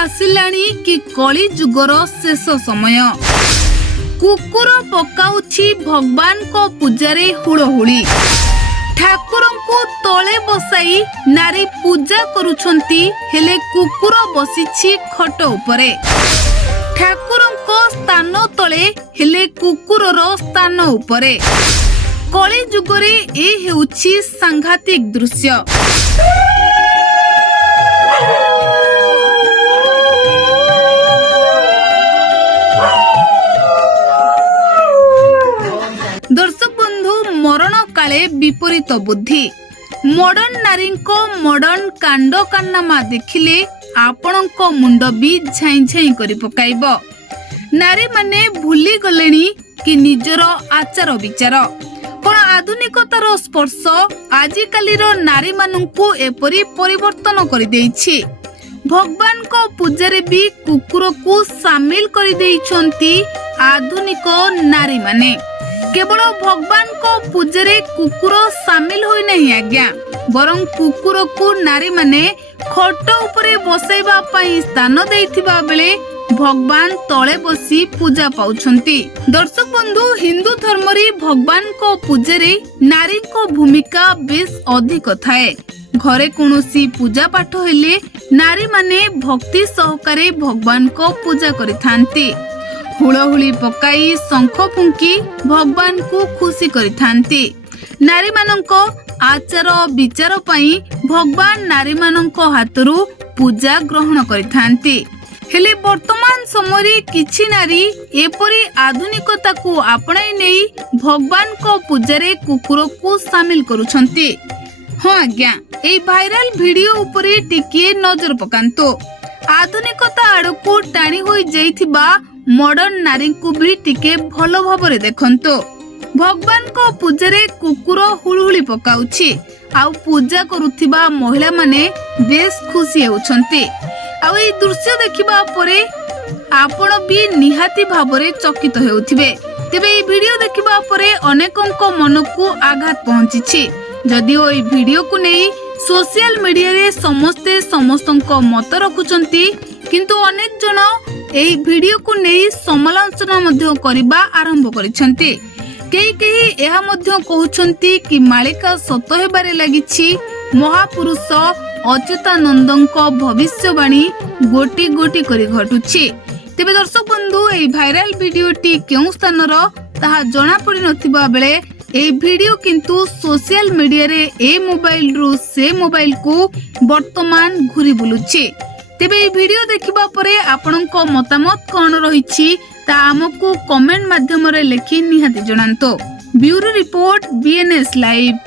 आसिलाणी कि कली जुगर शेष समय कुकुर पकाउछि भगवान को पूजारे हुड़हुड़ी ठाकुर को तले बसाई नारी पूजा करुछंती हेले कुकुर बसिछि खट उपरे ठाकुर को स्थान तले हेले कुकुर स्थान उपरे कली जुगरे ए हेउछि सांघातिक दृश्य। दर्शक बंधु मरण काले विपरीत बुद्धि मॉडर्न नारी को मॉडर्न कांड कान्नामा देखिले आपणक मुंड भी झाई झाई करि पकाइब। नारी माने भूली गलेनी कि निजर आचार विचार कोन आधुनिकतार स्पर्श आजिकालीर नारी मानंकु एपरी परिवर्तन करि देइछि। भगवान को पूजारे भी कुकुर को शामिल करि देइछंती आधुनिक नारी माने। केवल भगवान को पूजारे कुकुर शामिल होई नहीं आज्ञा बरं कुकुर को नारी माने खट उपरे बसाइबा पई स्थान देइथिबा बेले भगवान तले बसी पूजा पाउछंती। दर्शक बंधु हिंदू धर्मरी भगवान को पूजारे नारी को भूमिका बेस अधिक थाए। घरे कोनोसी पूजा पाठ हेले नारी माने भक्ति सहकारे भगवान को पूजा करिथांती। हुड़हुड़ी पकाई शंख फुंकी भगवान को खुशी करिथांती। नारी मानंको आचार विचार पई भगवान नारी मानंको हातरू पूजा ग्रहण करिथांती। हेले वर्तमान समय किछि नारी एपरी आधुनिकता को आपणाई नेई भगवान को पूजारे कुकुर को शामिल करुछंती। हाँ आज्ञा ए भाइराल वीडियो उपरे टिकिए नजर पकांतो। आधुनिकता आड़को टाणी होई जाइथिबा मॉडर्न नारी को भी टिके भलो भाबरे देखंतो। भगवान को पूजारे कुकुर हुड़हुड़ी पकाउछि आउ पूजा करुथिबा महिला माने बेस खुशी हेउछंती। आउ ए दृश्य देखिबा परे आपण भी निहाती भाबरे चकित हेउथिबे। तेबे ए वीडियो देखिबा परे अनेकंको मन को आघात पहुंचिछि। जदिओ ए वीडियो को नै सोशल मीडिया रे समस्ते समस्तंको मत रखुचंती किंतु अनेक जन एई वीडियो को नै समालोचना मध्य करबा आरंभ करिसंती। केही एहा मध्य कहउचंती कि मालिका सत हेबारे लागिछि। महापुरुष अच्युतानंदଙ୍କ भविष्यवाणी गोटी गोटी करी घटुछि। तेबे दर्शक बंधु एई भाइराल वीडियोटी केउ स्थानर ताहा जणा पड़ि नथिबा बेले एई वीडियो किंतु सोशल मीडिया रे ए मोबाइल रु से मोबाइल को वर्तमान घुरी बुलुछि। तेबे एई वीडियो देखिबा परे आपणको मतामत कोन रहिछि ता हमकु कमेंट माध्यम रे लेखि निहाती जणांतो। Bureau report BNS live.